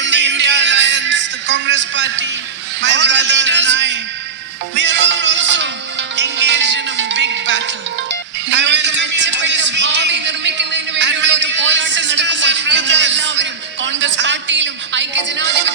in the India Alliance, the Congress Party, my all brother and I, we are all also engaged in a big battle. I welcome you to this meeting. And my dear sisters and brothers, Congress പാർട്ടിയിലും ഐക്യ ജനാധിപത്യ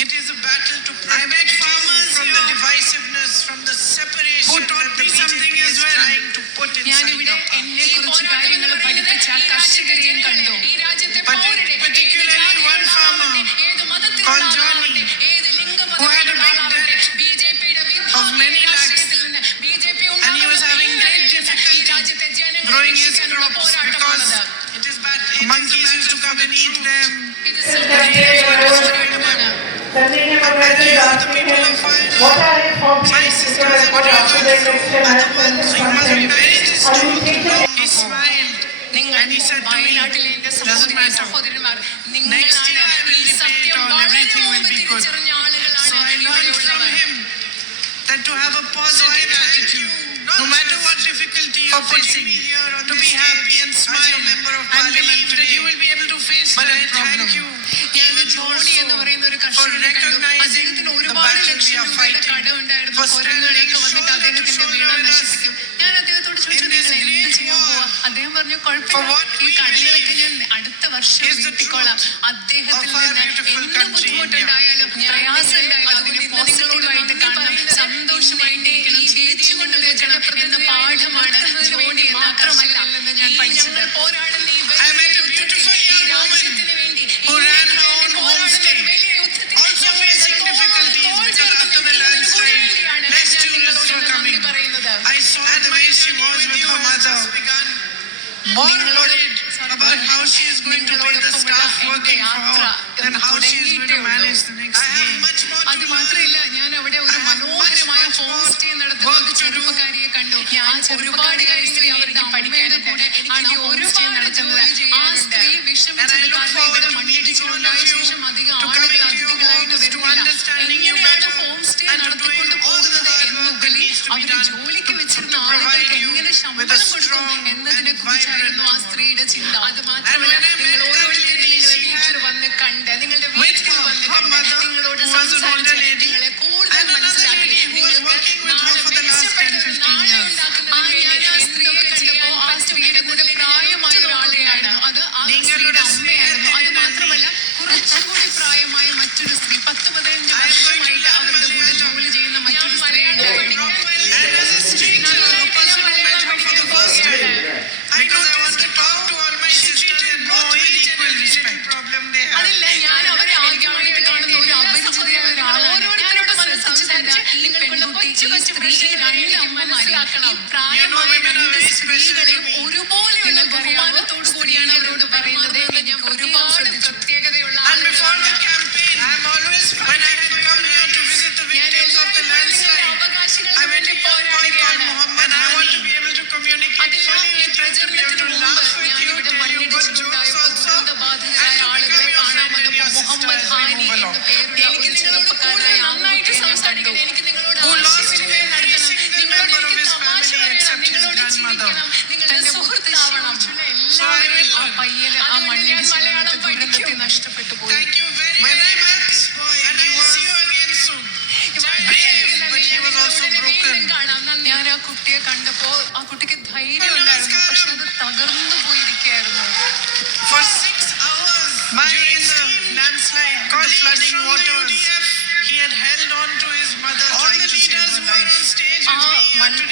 It is a battle to protect farmers from the divisiveness, from the separation that the BJP is trying to put inside our party. Continue progressing hospitals. What are your hobbies? Because what are the election And spent the content. Are you taking He smiled. And he said to me, doesn't matter. Next year I will debate on everything will be good. So I learned from him that to have a positive attitude, no matter what difficulty you're facing, to be happy and smile and believe that you will be able to face but that problem. Thank you. Johnny എന്ന് പറയുന്ന ഒരു കർഷകനെ കണ്ടു. അദ്ദേഹത്തിന് ഒരുപാട് ലക്ഷം രൂപയുടെ കടമുണ്ടായിരുന്നു കൊരങ്ങുകളൊക്കെ വന്നിട്ട് അദ്ദേഹത്തിന്റെ വീട് നശിപ്പിക്കും. ഞാൻ അദ്ദേഹത്തോട് ചോദിച്ചു അദ്ദേഹം പറഞ്ഞു കുഴപ്പമില്ല. നിങ്ങളോട് about how she is going to be the staff working for her? And how she is going to manage the അത് മാത്രമല്ല ഞാൻ അവിടെ ഒരു മനോഹരമായ ഹോം സ്റ്റേ നടത്തുന്ന ചെറുപ്പക്കാരിയെ കണ്ടു. ഞാൻ ഒരുപാട് കാര്യങ്ങൾ അവർക്ക് പഠിക്കാൻ കൂടെ ആണ് ഒരു സ്റ്റേ നടത്തുന്നത്. ആ സ്ത്രീ വിഷമിച്ചത് കാരണം ഇവിടെ മണ്ണിടിച്ചിലുണ്ടായ ശേഷം അധികം ആളുകൾ അതിഥികളായിട്ട് വരുന്നില്ല. എങ്ങനെയാണ് ഹോം സ്റ്റേ നടത്തിക്കൊണ്ട് പോകുന്നത് എന്നുപരി അവരുടെ ജോലി with a strong and vibrant tomorrow. Mr. be I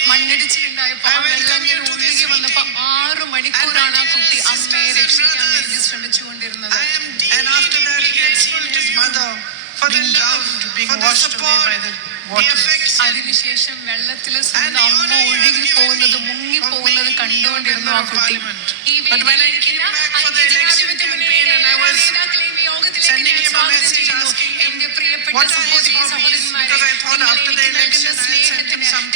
മണ്ണിടിച്ചിലുണ്ടായപ്പോ വെള്ളം ഇങ്ങനെ ഒഴുകി വന്നപ്പോ. ആറ് മണിക്കൂറാണ് ആ കുട്ടി അമ്മയെ രക്ഷിക്കാൻ വേണ്ടി ശ്രമിച്ചുകൊണ്ടിരുന്നത് And after that, he had his mother for the love, for the support, the affection. അതിനുശേഷം വെള്ളത്തിൽ സ്വന്തം അമ്മ ഒഴുകി പോകുന്നത് മുങ്ങി പോകുന്നത് കണ്ടുകൊണ്ടിരുന്നു ആ കുട്ടി parliament. ഈ But when I വേദിയിലിരിക്കുന്ന came back for the ഐക്യജനാധിപത്യ election മുന്നണിയുടെ campaign and I എല്ലാ was നേതാക്കളെയും ഈ യോഗത്തിലേക്ക് sending ഞാൻ him a സ്വാഗതം message ചെയ്യുന്നു. asking him എന്റെ പ്രിയപ്പെട്ട what are his സഹോദരി hobbies? സഹോദരന്മാരെ Because I thought നിങ്ങൾ after the എനിക്ക് നൽകുന്ന election I'll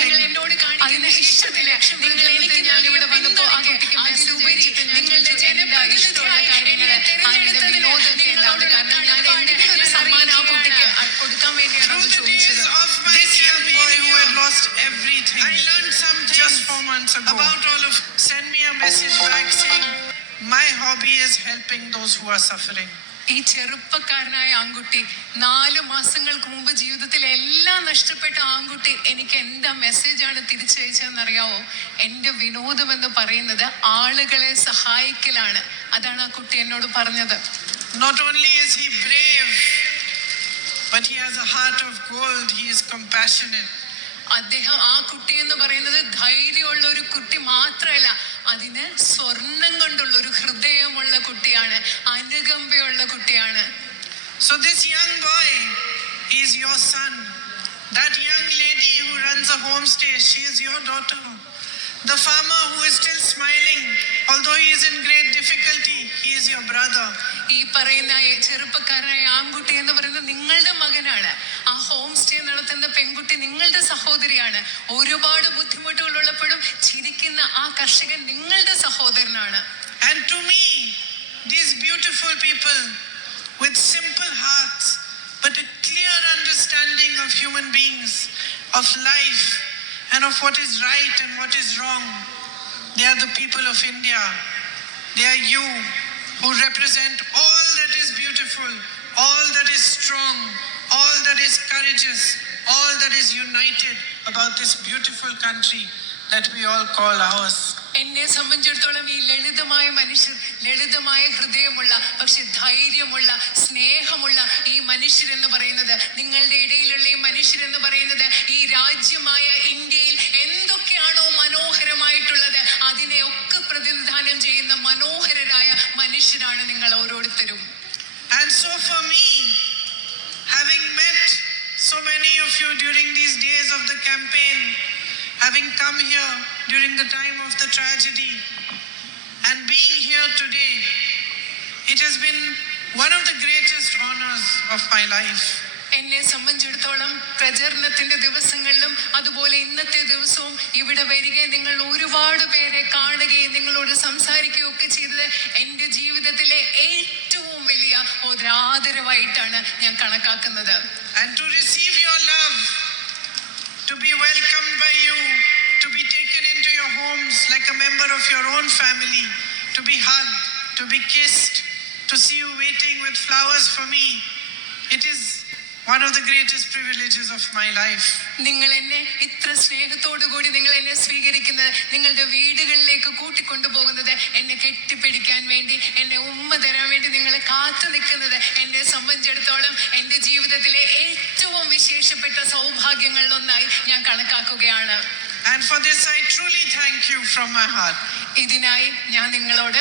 നിങ്ങൾ എന്നോട് കാണിക്കുന്ന ഇഷ്ടത്തിന് നിങ്ങൾ എനിക്ക് ഞാൻ ഇവിടെ വന്നപ്പോൾ ആ കുട്ടിക്ക് അതിലുപരി നിങ്ങളുടെ ജനപ്രതിനിധിയായ എന്നെ തിരഞ്ഞെടുത്തതിന് നിങ്ങളോട് കാരണം ഞാൻ എന്തെങ്കിലും ഒരു സമ്മാനം ആ കുട്ടിക്ക് കൊടുക്കാൻ വേണ്ടിയാണ് Through അത് the days ചോദിച്ചത് of my This young boy campaign who had here, lost everything I learned something just four months ago about all of sent me a message back saying, My hobby is helping those who are suffering. ഈ ചെറുപ്പക്കാരനായ ആൺകുട്ടി നാല് മാസങ്ങൾക്ക് മുമ്പ് ജീവിതത്തിൽ എല്ലാം നഷ്ടപ്പെട്ട ആൺകുട്ടി എനിക്ക് എന്താ മെസ്സേജാണ് തിരിച്ചയച്ചതെന്നറിയാവോ എന്റെ വിനോദം എന്ന് പറയുന്നത് ആളുകളെ സഹായിക്കലാണ് അതാണ് ആ കുട്ടി എന്നോട് പറഞ്ഞത് Not only is he brave, but he has a heart of gold. He is compassionate. അദ്ദേഹം ആ കുട്ടി എന്ന് പറയുന്നത് ധൈര്യമുള്ള ഒരു കുട്ടി മാത്രമല്ല അതിന് സ്വർണം കൊണ്ടുള്ള ഒരു ഹൃദയമുള്ള കുട്ടിയാണ് അനുകമ്പയുള്ള കുട്ടിയാണ് So, this young boy, he is your son. That young lady who runs a homestay, she is your daughter. The farmer who is still smiling, although he is in great difficulty, he is your brother. ഈ പറയുന്ന ചെറുപ്പക്കാരനായ ആൺകുട്ടി എന്ന് പറയുന്നത് നിങ്ങളുടെ മകനാണ് home stay നടത്തുന്ന പെൺകുട്ടി നിങ്ങളുടെ സഹോദരിയാണ് ഒരുപാട് ബുദ്ധിമുട്ടുകൾ ഉള്ളപ്പോഴും ചിരിക്കുന്ന ആ കർഷകൻ നിങ്ങളുടെ സഹോദരനാണ് And to me, these beautiful people with simple hearts, but a clear understanding of human beings, of life, and of what is right and what is wrong, they are the people of India. They are you who represent all that is beautiful, all that is strong, all that is courageous, all that is united about this beautiful country that we all call ours. എന്നെ സംബന്ധിച്ചിടത്തോളം ഈ ലളിതമായ മനുഷ്യർ ലളിതമായ ഹൃദയമുള്ള പക്ഷെ ധൈര്യമുള്ള സ്നേഹമുള്ള ഈ മനുഷ്യരെന്ന് പറയുന്നത് നിങ്ങളുടെ ഇടയിലുള്ള ഈ മനുഷ്യരെന്ന് പറയുന്നത് ഈ രാജ്യമായ ഇന്ത്യയിൽ എന്തൊക്കെയാണോ മനോഹരമായിട്ടുള്ളത് അതിനെയൊക്കെ പ്രതിനിധാനം ചെയ്യുന്ന മനോഹരരായ മനുഷ്യരാണ് നിങ്ങൾ ഓരോരുത്തരും And so for me, having met so many of you during these days of the campaign, having come here during the time of the tragedy, and being here today, it has been one of the greatest honors of my life. എന്നെ സംബന്ധിച്ചിടത്തോളം പ്രചരണത്തിന്റെ ദിവസങ്ങളിലും അതുപോലെ ഇന്നത്തെ ദിവസവും ഇവിടെ വരികയും നിങ്ങൾ ഒരുപാട് പേരെ കാണുകയും നിങ്ങളോട് സംസാരിക്കുകയും ഒക്കെ ചെയ്തത് എന്റെ ജീവിതത്തിലെ ഏറ്റവും വലിയ ഒരു ആദരവായിട്ടാണ് ഞാൻ കണക്കാക്കുന്നത് And to receive your love, to be welcomed by you, to be taken into your homes like a member of your own family, to be hugged, to be kissed, to see you waiting with flowers for me. It is one of the greatest privileges of my life. നിങ്ങൾ എന്നെ ഇത്ര സ്നേഹത്തോടു കൂടി നിങ്ങൾ എന്നെ സ്വീകരിക്കുന്നത് നിങ്ങളുടെ വീടുകളിലേക്ക് കൂട്ടിക്കൊണ്ടുപോകുന്നത് എന്നെ കെട്ടിപ്പിടിക്കാൻ വേണ്ടി എന്നെ ഉമ്മ തരാൻ വേണ്ടി നിങ്ങൾ കാത്തു നിൽക്കുന്നത് എന്നെ സംബന്ധിച്ചിടത്തോളം എൻ്റെ ജീവിതത്തിലെ ഏറ്റവും വിശേഷപ്പെട്ട സൗഭാഗ്യങ്ങളിലൊന്നായി ഞാൻ കണക്കാക്കുകയാണ് And for this, I truly thank you from my heart. ഇതിനായി ഞാൻ നിങ്ങളോട്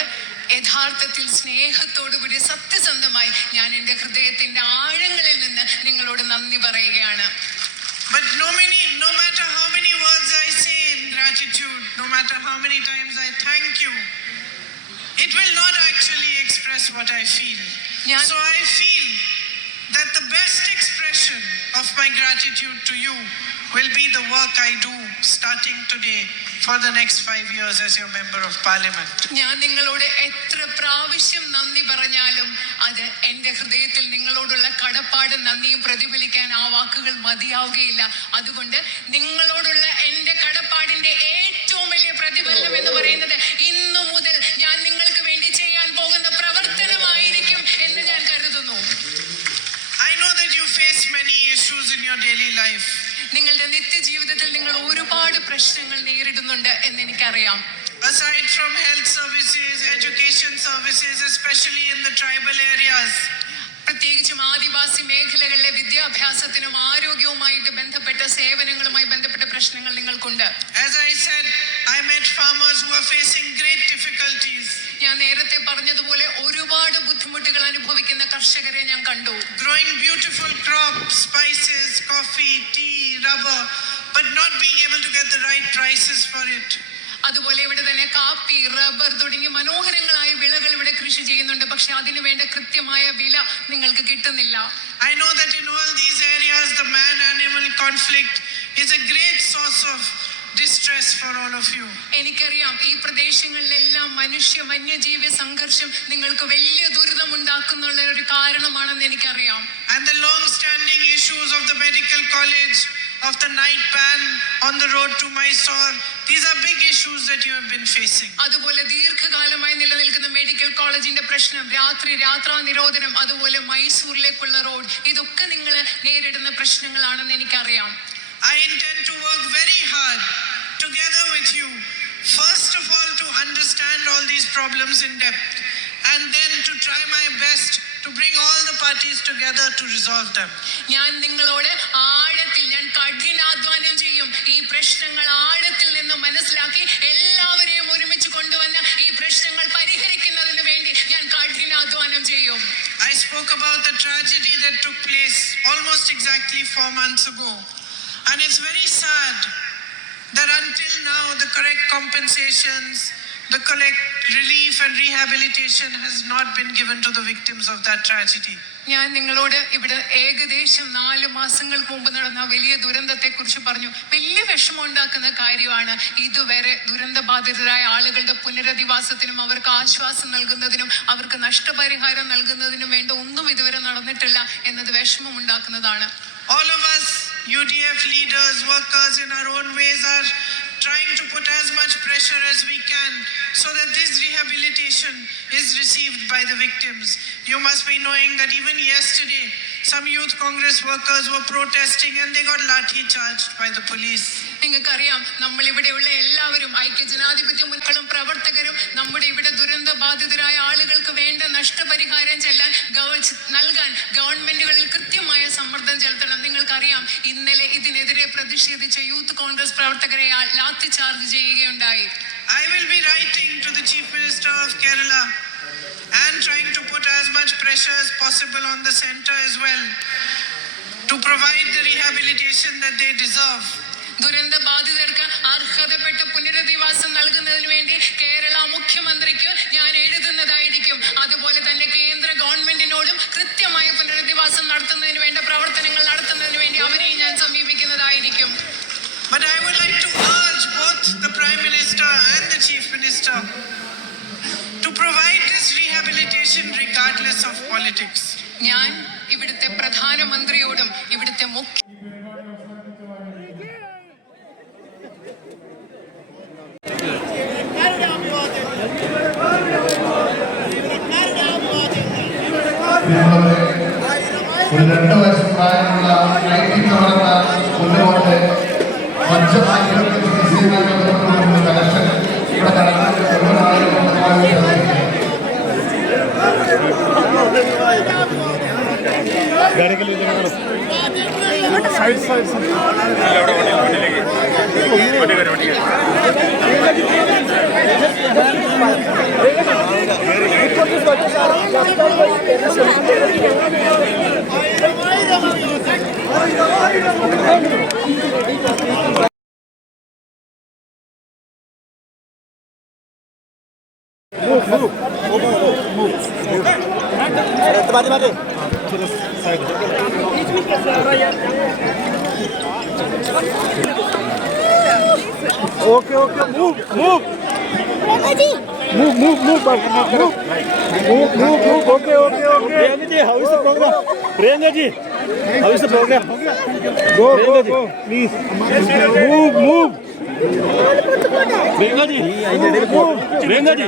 യഥാർത്ഥത്തിൽ സ്നേഹത്തോടു കൂടി സത്യസന്ധമായി ഞാൻ എന്റെ ഹൃദയത്തിന്റെ ആഴങ്ങളിൽ നിന്ന് നിങ്ങളോട് നന്ദി പറയുകയാണ് But no many, no matter how many words I say in gratitude, no matter how many times I thank you, it will not actually express what I feel. Yeah. So I feel that the best expression of my gratitude to you will be the work I do starting today for the next five years as your member of parliament. ഞാൻ നിങ്ങളോട് എത്ര പ്രാവശ്യം നന്ദി പറഞ്ഞാലും അത് എൻ്റെ ഹൃദയത്തിൽ നിങ്ങളോടുള്ള കടപ്പാടും നന്ദിയും പ്രതിഫലിക്കാൻ ആ വാക്കുകൾ മതിയാവുകയില്ല അതുകൊണ്ട് നിങ്ങളോടുള്ള എൻ്റെ കടപ്പാടിന്റെ ഏറ്റവും വലിയ പ്രതിഫലനം എന്ന് പറയുന്നത് ഇന്നു നിങ്ങളുടെ നിത്യജീവിതത്തിൽ നിങ്ങൾ ഒരുപാട് പ്രശ്നങ്ങൾ നേരിടുന്നുണ്ട് എന്ന് എനിക്കറിയാം Aside from health services, education services, especially in the tribal areas, പ്രത്യേകിച്ചും ആദിവാസി മേഖലകളിലെ വിദ്യാഭ്യാസത്തിനും ആരോഗ്യവുമായിട്ട് ബന്ധപ്പെട്ട സേവനങ്ങളുമായി ബന്ധപ്പെട്ട പ്രശ്നങ്ങൾ നിങ്ങൾക്കുണ്ട്. As I said, I met farmers who are facing great difficulties. ഞാൻ നേരത്തെ പറഞ്ഞതുപോലെ ഒരുപാട് ബുദ്ധിമുട്ടുകൾ അനുഭവിക്കുന്ന കർഷകരെ ഞാൻ കണ്ടു. Growing beautiful crops, spices coffee tea, rubber, but not being able to get the right prices for it. അതുപോലെ ഇവിടെ തന്നെ കാപ്പി റബ്ബർ തുടങ്ങിയ മനോഹരങ്ങളായ വിളകൾ ഇവിടെ കൃഷി ചെയ്യുന്നുണ്ട് പക്ഷെ അതിന് വേണ്ട കൃത്യമായ വില നിങ്ങൾക്ക് കിട്ടുന്നില്ല I know that in all these areas, the man animal conflict is a great source of distress for all of you. എനിക്കറിയാം ഈ പ്രദേശങ്ങളിലെല്ലാം മനുഷ്യ വന്യജീവി സംഘർഷം നിങ്ങൾക്ക് വലിയ ദുരിതമുണ്ടാക്കുന്നുള്ള ഒരു കാരണമാണെന്ന് എനിക്കറിയാം And the long standing issues of the medical college, of the night ban on the road to Mysore, these are big issues that you have been facing. അതുപോലെ ദീർഘകാലമായി നിലനിൽക്കുന്ന മെഡിക്കൽ കോളേജിന്റെ പ്രശ്നം രാത്രി യാത്രാ നിരോധനം അതുപോലെ മൈസൂരിലേക്കുള്ള റോഡ് ഇതൊക്കെ നിങ്ങൾ നേരിടുന്ന പ്രശ്നങ്ങളാണെന്ന് എനിക്കറിയാം I intend to work very hard together with you. First of all, to understand all these problems in depth, and then to try my best to bring all the parties together to resolve them. ഞാൻ നിങ്ങളോട് ആഴത്തിൽ ഞാൻ കഠിനാധ്വാനം ചെയ്യും ഈ പ്രശ്നങ്ങൾ ആഴത്തിൽ നിന്ന് മനസ്സിലാക്കി എല്ലാവരെയും ഒരുമിച്ച് കൊണ്ടുവന്ന് ഈ പ്രശ്നങ്ങൾ പരിഹരിക്കുന്നതിന് വേണ്ടി ഞാൻ കഠിനാധ്വാനം ചെയ്യും I spoke about the tragedy that took place almost exactly four months ago, and it's very sad that until now the correct compensations, the correct relief and rehabilitation has not been given to the victims of that tragedy. ഞാൻ നിങ്ങളോട് ഇവിടെ ഏകദേശം നാല് മാസങ്ങൾക്ക് മുമ്പ് നടന്ന വലിയ ദുരന്തത്തെ കുറിച്ച് പറഞ്ഞു വലിയ വിഷമം ഉണ്ടാക്കുന്ന കാര്യമാണ് ഇതുവരെ ദുരന്ത ബാധിതരായ ആളുകളുടെ പുനരധിവാസത്തിനും അവർക്ക് ആശ്വാസം നൽകുന്നതിനും അവർക്ക് നഷ്ടപരിഹാരം നൽകുന്നതിനും വേണ്ട ഒന്നും ഇതുവരെ നടന്നിട്ടില്ല എന്നത് വിഷമം ഉണ്ടാക്കുന്നതാണ് All of us, UDF leaders, workers in our own ways, are trying to put as much pressure as we can so that this rehabilitation is received by the victims. You must be knowing that even yesterday, some youth congress workers were protesting and they got lathi charged by the police. നിങ്ങൾക്കറിയാം നമ്മൾ ഇവിടെയുള്ള എല്ലാവരും ഐക്യ ജനാധിപത്യ മുന്നണികളും പ്രവർത്തകരും നമ്മുടെ ഇവിടെ ദുരന്ത ബാധിതരായ ആളുകൾക്ക് വേണ്ട നഷ്ടപരിഹാരം ചെല്ലാൻ ഗവ- നൽകാൻ ഗവൺമെന്റുകളിൽ കൃത്യമായ സമ്മർദ്ദം ചെലുത്തണം നിങ്ങൾക്കറിയാം ഇന്നലെ ഇതിനെതിരെ പ്രതിഷേധിച്ച യൂത്ത് കോൺഗ്രസ് പ്രവർത്തകരെ ആ ലാത്തി ചാർജ് ചെയ്യുകയുണ്ടായി I will be writing to the Chief Minister of Kerala and trying to put as much pressure as possible on the centre as well to provide the rehabilitation that they deserve. ദുരന്ത ബാധിതർക്ക് അർഹതപ്പെട്ട പുനരധിവാസം നൽകുന്നതിന് വേണ്ടി കേരള മുഖ്യമന്ത്രിക്ക് ഞാൻ എഴുതുന്നതായിരിക്കും അതുപോലെ തന്നെ കേന്ദ്ര ഗവൺമെന്റിനോടും കൃത്യമായ പുനരധിവാസം നടത്തുന്നതിന് വേണ്ട പ്രവർത്തനങ്ങൾ നടത്തുന്നതിന് വേണ്ടി അവരെയും ഞാൻ സമീപിക്കുന്നതായിരിക്കും But I would like to urge both the Prime Minister and the Chief Minister to provide this rehabilitation regardless of politics. ഞാൻ ഇവിടുത്തെ പ്രധാനമന്ത്രിയോടും ഇവിടുത്തെ മുഖ്യ Side side Move, move, move, move. Mate, mate. Okay okay move move ji move move move move move move move okay okay okay Priyanka ji how is the programme go go please move move Priyanka ji Priyanka ji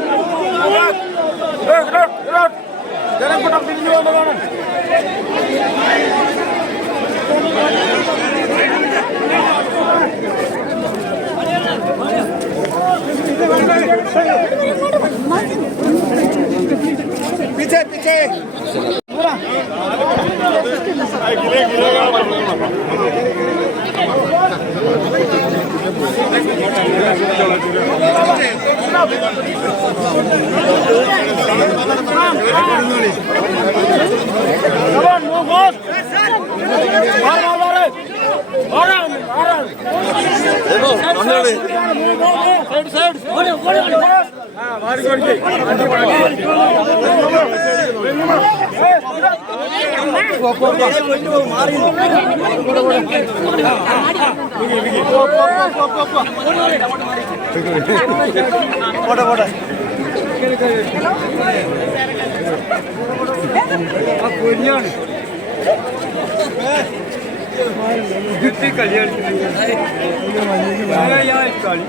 Jangan kau tak pilih orang orang. போட போட കുഞ്ഞാണ് ਦਿੱਤੀ ਕਲਿਆਣ ਚਲੀ ਯਾਰ ਕਾਲੀ